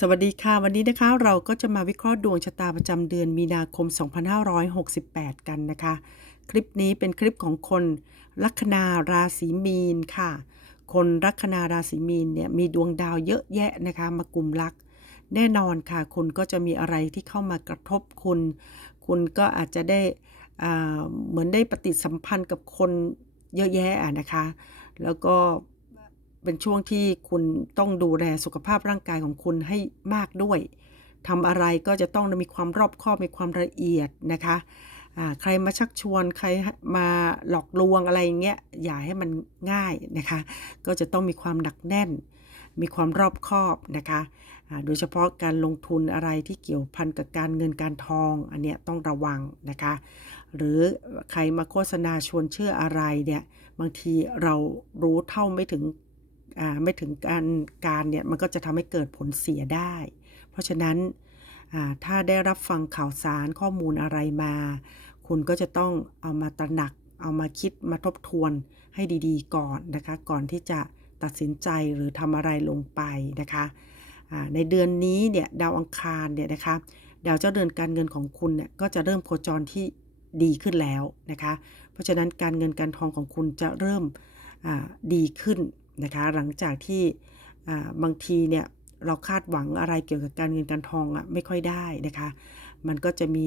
สวัสดีค่ะ วันนี้นะคะเราก็จะมาวิเคราะห์ดวงชะตาประจำเดือนมีนาคม 2568 กันนะคะ คลิปนี้เป็นคลิปของคนลัคนาราศีมีนค่ะ คนลัคนาราศีมีนเนี่ยมีดวงดาวเยอะแยะนะคะมากลุ่มลัก แน่นอนค่ะ คุณก็จะมีอะไรที่เข้ามากระทบคุณ คุณก็อาจจะได้อ่าเหมือนได้ปฏิสัมพันธ์กับคนเยอะแยะนะคะ แล้วก็ เป็นช่วงที่คุณต้องดูแลสุขภาพร่างกายของคุณให้มากด้วยทำอะไรก็จะต้องมีความรอบคอบมีความละเอียดนะคะใครมาชักชวนใครมาหลอกลวงอะไรเงี้ยอย่าให้มันง่ายนะคะ ก็จะต้องมีความหนักแน่น มีความรอบคอบนะคะโดยเฉพาะการลงทุนอะไรที่เกี่ยวพันกับการเงินการทอง อันเนี้ยต้องระวังนะคะ หรือใครมาโฆษณาชวนเชื่ออะไรเนี่ยบางทีเรารู้เท่าไม่ถึง ไม่ถึงการการเนี่ยมันก็จะทำให้เกิดผลเสียได้ เพราะฉะนั้นถ้าได้รับฟังข่าวสารข้อมูลอะไรมา คุณก็จะต้องเอามาตระหนัก เอามาคิดมาทบทวนให้ดีๆ ก่อนนะคะ ก่อนที่จะตัดสินใจหรือทำอะไรลงไปนะคะในเดือนนี้เนี่ยดาวอังคารเนี่ยนะคะดาวเจ้าเดือนการเงินของคุณเนี่ยก็จะเริ่มโคจรที่ดีขึ้นแล้วนะคะ เพราะฉะนั้นการเงินการทองของคุณจะเริ่มดีขึ้น นะคะหลังจากที่บางทีเนี่ยเราคาดหวังอะไรเกี่ยวกับการเงินการทองอะ่ะไม่ค่อยได้นะคะ มันก็จะมี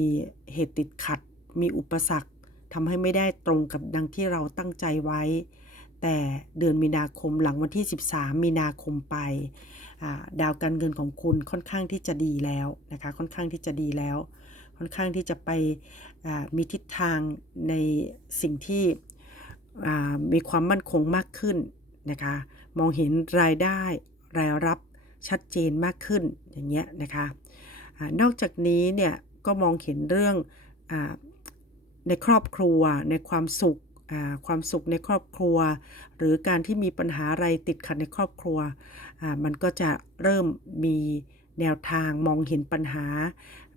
เหตุติดขัด มีอุปสรรคทำให้ไม่ได้ตรงกับดังที่เราตั้งใจไว้ แต่เดือนมีนาคมหลังวันที่ 13 มีนาคมไป ดาวการเงินของคุณค่อนข้างที่จะดีแล้วนะคะ ค่อนข้างที่จะดีแล้ว ค่อนข้างที่จะไปมีทิศทางในสิ่งที่มีความมั่นคงมากขึ้น นะคะ มองเห็นรายได้รายรับชัดเจนมากขึ้นอย่างเงี้ยนะคะอานอกจากนี้เนี่ยก็มองเห็นเรื่องอในครอบครัวในความสุขความสุขในครอบครัว หรือการที่มีปัญหาอะไรติดขัดในครอบครัวมันก็จะเริ่มมีแนวทางมองเห็นปัญหา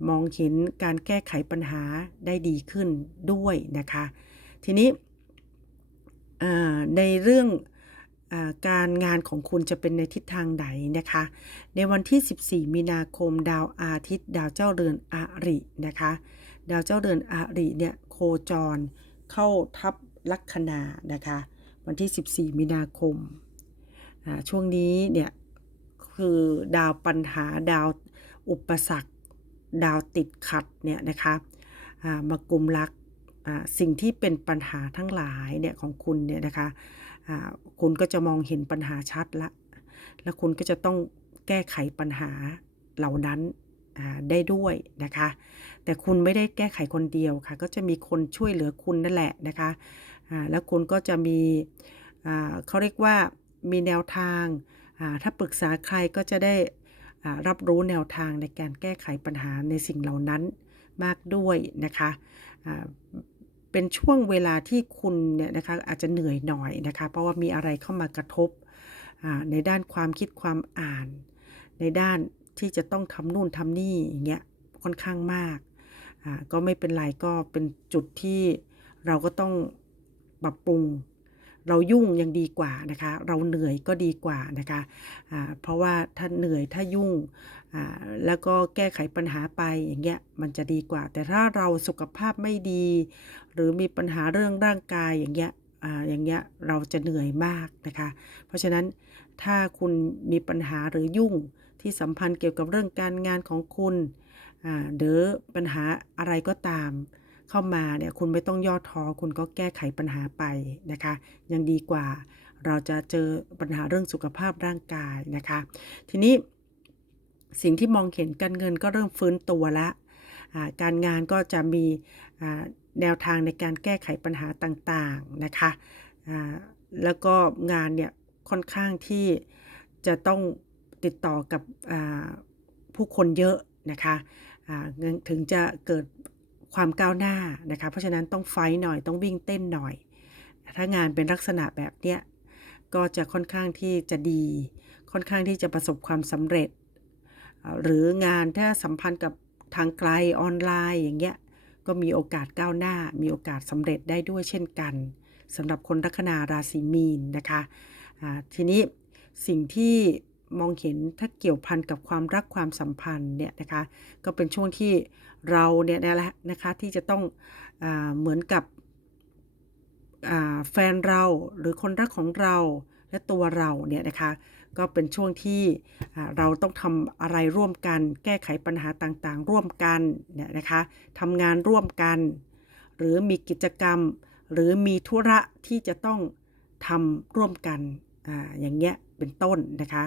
มองเห็นการแก้ไขปัญหาได้ดีขึ้นด้วยนะคะ ทีนี้ในเรื่อง การงานของคุณจะเป็นในทิศทางไหนนะคะ ในวันที่ 14 มีนาคม ดาวอาทิตย์ ดาวเจ้าเรือนอารินะคะ ดาวเจ้าเรือนอาริเนี่ยโคจรเข้าทับลัคนานะคะ วันที่ 14 มีนาคมาช่วงนี้เนี่ยคือดาวปัญหาดาวอุปสรรค ดาวติดขัดเนี่ยนะคะามากลุ่มลัก สิ่งที่เป็นปัญหาทั้งหลายเนี่ยของคุณเนี่ยนะคะคุณก็จะมองเห็นปัญหาชัดละ แล้วคุณก็จะต้องแก้ไขปัญหาเหล่านั้นได้ด้วยนะคะ แต่คุณไม่ได้แก้ไขคนเดียวค่ะ ก็จะมีคนช่วยเหลือคุณนั่นแหละนะคะแล้วคุณก็จะมีเขาเรียกว่ามีแนวทางถ้าปรึกษาใครก็จะได้รับรู้แนวทางในการแก้ไขปัญหาในสิ่งเหล่านั้นมากด้วยนะคะ เป็นช่วงเวลาที่คุณเนี่ยนะคะอาจจะเหนื่อยหน่อยนะคะ เพราะว่ามีอะไรเข้ามากระทบในด้านความคิดความอ่าน ในด้านที่จะต้องทำนู่นทำนี่อย่างเงี้ยค่อนข้างมากก็ไม่เป็นไรก็เป็นจุดที่เราก็ต้องปรับปรุง เรายุ่งยังดีกว่านะคะ เราเหนื่อยก็ดีกว่านะคะอ่าเพราะว่าถ้าเหนื่อยถ้ายุ่งแล้วก็แก้ไขปัญหาไปอย่างเงี้ยมันจะดีกว่า แต่ถ้าเราสุขภาพไม่ดี หรือมีปัญหาเรื่องร่างกายอย่างเงี้ยอย่างเงี้ยเราจะเหนื่อยมากนะคะ เพราะฉะนั้นถ้าคุณมีปัญหาหรือยุ่งที่สัมพันธ์เกี่ยวกับเรื่องการงานของคุณอ่าหรือปัญหาอะไรก็ตาม เข้ามาเนี่ยคุณไม่ต้องย่อท้อคุณก็แก้ไขปัญหาไปนะคะ ยังดีกว่าเราจะเจอปัญหาเรื่องสุขภาพร่างกายนะคะ ทีนี้สิ่งที่มองเห็นการเงินก็เริ่มฟื้นตัวแล้วการงานก็จะมีแนวทางในการแก้ไขปัญหาต่างๆนะคะแล้วก็งานเนี่ยค่อนข้างที่จะต้องติดต่อกับผู้คนเยอะนะคะถึงจะเกิด ความก้าวหน้านะคะ เพราะฉะนั้นต้องไฟท์หน่อยต้องวิ่งเต้นหน่อย ถ้างานเป็นลักษณะแบบเนี้ยก็จะค่อนข้างที่จะดี ค่อนข้างที่จะประสบความสำเร็จ หรืองานถ้าสัมพันธ์กับทางไกลออนไลน์อย่างเงี้ยก็มีโอกาสก้าวหน้า มีโอกาสสำเร็จได้ด้วยเช่นกันสำหรับคนลัคนาราศีมีนนะคะอ่าทีนี้สิ่งที่ มองเห็นถ้าเกี่ยวพันกับความรักความสัมพันธ์เนี่ยนะคะก็เป็นช่วงที่เราเนี่ยนะแหละนะคะที่จะต้องอเหมือนกับแฟนเราหรือคนรักของเราและตัวเราเนี่ยนะคะก็เป็นช่วงที่เราต้องทำอะไรร่วมกัน แก้ไขปัญหาต่างๆ ร่วมกันเนี่ยนะคะทำงานร่วมกัน หรือมีกิจกรรม หรือมีธุระที่จะต้องทำร่วมกันออย่างเงี้ย เป็นต้นนะคะ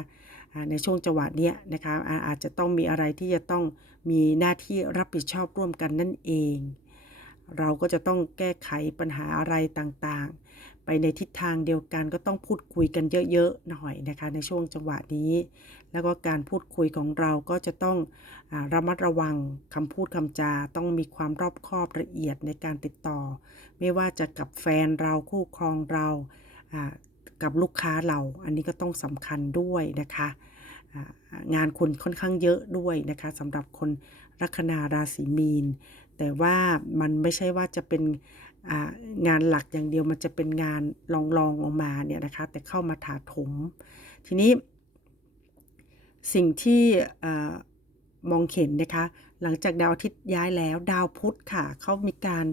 ในช่วงจังหวะเนี้ยนะคะอาจจะต้องมีอะไรที่จะต้องมีหน้าที่รับผิดชอบร่วมกันนั่นเอง เราก็จะต้องแก้ไขปัญหาอะไรต่างๆ ไปในทิศทางเดียวกันก็ต้องพูดคุยกันเยอะๆหน่อยนะคะในช่วงจังหวะนี้ แล้วก็การพูดคุยของเราก็จะต้องอระมัดระวังคำพูดคำจาต้องมีความรอบคอบละเอียดในการติดต่อ ไม่ว่าจะกับแฟนเราคู่ครองเรา กับลูกค้าเรา อันนี้ก็ต้องสำคัญด้วยนะคะงานคุณค่อนข้างเยอะด้วยนะคะสำหรับคนลัคนาราศีมีน แต่ว่ามันไม่ใช่ว่าจะเป็นงานหลักอย่างเดียวมันจะเป็นงานรองๆอออกมาเนี่ยนะคะ แต่เข้ามาถาถม ทีนี้ สิ่งที่มองเห็นนะคะ หลังจากดาวอาทิตย์ย้ายแล้วดาวพุธค่ะเขามีการ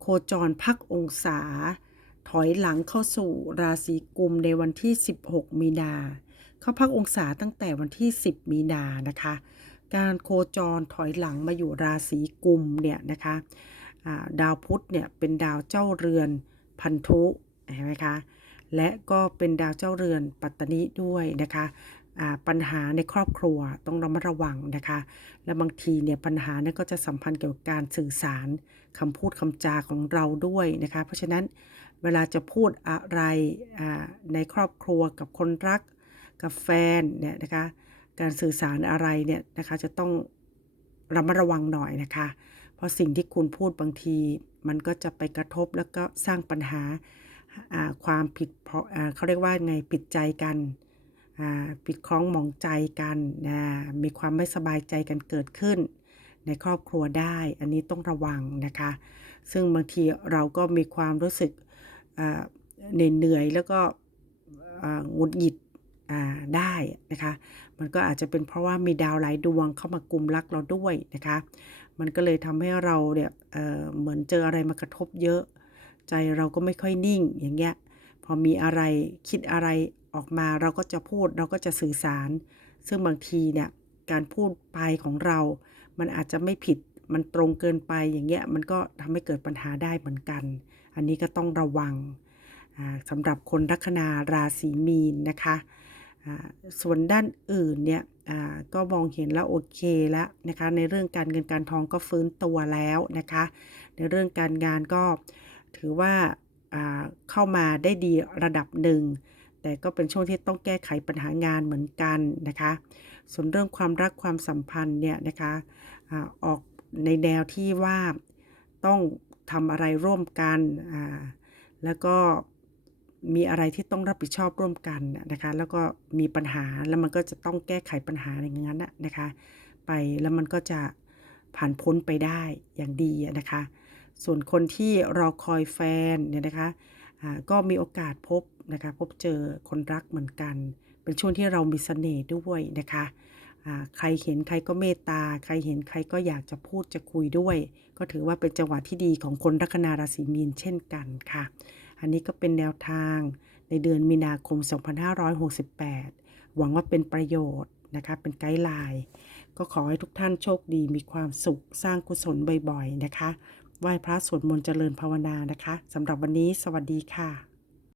โคจรพักองศา ถอยหลังเข้าสู่ราศีกุมในวันที่ 16 มีนา เข้าพักองศาตั้งแต่วันที่ 10 มีนานะคะ การโคจรถอยหลังมาอยู่ราศีกุมเนี่ยนะคะาดาวพุธเนี่ยเป็นดาวเจ้าเรือนพันธุเห็นไหมคะและก็เป็นดาวเจ้าเรือนปัตตนิด้วยนะคะ ปัญหาในครอบครัวต้องระมัดระวังนะคะ และบางทีเนี่ยปัญหานี่ยก็จะสัมพันธ์เกี่ยวกับการสื่อสารคำพูดคำจาของเราด้วยนะคะ เพราะฉะนั้นเวลาจะพูดอะไรในครอบครัวกับคนรักกับแฟนเนี่ยนะคะ การสื่อสารอะไรเนี่ยนะคะจะต้องระมัดระวังหน่อยนะคะ เพราะสิ่งที่คุณพูดบางที มันก็จะไปกระทบแล้วก็สร้างปัญหาความผิดเพราะเขาเรียกว่าไงผิดใจกัน อ่าผิดคล้องมองใจกันนะมีความไม่สบายใจกันเกิดขึ้น ในครอบครัวได้ อันนี้ต้องระวังนะคะ ซึ่งบางทีเราก็มีความรู้สึกเหนื่อยๆแล้วก็หงุดหงิดได้นะคะ มันก็อาจจะเป็นเพราะว่ามีดาวหลายดวงเข้ามากุมรักเราด้วยนะคะ มันก็เลยทำให้เราเนี่ยเเหมือนเจออะไรมากระทบเยอะ ใจเราก็ไม่ค่อยนิ่งอย่างเงี้ย พอมีอะไรคิดอะไร ออกมาเราก็จะพูดเราก็จะสื่อสาร ซึ่งบางทีเนี่ยการพูดไปของเรา มันอาจจะไม่ผิดมันตรงเกินไปอย่างเงี้ยมันก็ทำให้เกิดปัญหาได้เหมือนกัน อันนี้ก็ต้องระวังอ่าสำหรับคนลัคนาราศีมีนนะคะส่วนด้านอื่นเนี่ยก็มองเห็นแล้วโอเคแล้วนะคะในเรื่องการเงินการทองก็ฟื้นตัวแล้วนะคะในเรื่องการงานก็ถือว่าเข้ามาได้ดีระดับหนึ่ง แต่ก็เป็นช่วงที่ต้องแก้ไขปัญหางานเหมือนกันนะคะ ส่วนเรื่องความรักความสัมพันธ์เนี่ยนะคะออกในแนวที่ว่าต้องทำอะไรร่วมกันแล้วก็มีอะไรที่ต้องรับผิดชอบร่วมกันนะคะแล้วก็มีปัญหาแล้วมันก็จะต้องแก้ไขปัญหาอย่างนั้นนะคะไปแล้วมันก็จะผ่านพ้นไปได้อย่างดีนะคะส่วนคนที่รอคอยแฟนเนี่ยนะคะก็มีโอกาสพบ นะคะพบเจอคนรักเหมือนกัน เป็นช่วงที่เรามีเสน่ห์ด้วยนะคะใครเห็นใครก็เมตตา ใครเห็นใครก็อยากจะพูดจะคุยด้วย ก็ถือว่าเป็นจังหวะที่ดีของคนลัคนาราศีมีนเช่นกันค่ะ อันนี้ก็เป็นแนวทางในเดือนมีนาคม 2568 หวังว่าเป็นประโยชน์นะคะ เป็นไกด์ไลน์ก็ขอให้ทุกท่านโชคดีมีความสุขสร้างกุศลบ่อยๆนะคะ ไหว้พระสวดมนต์เจริญภาวนานะคะสำหรับวันนี้สวัสดีค่ะ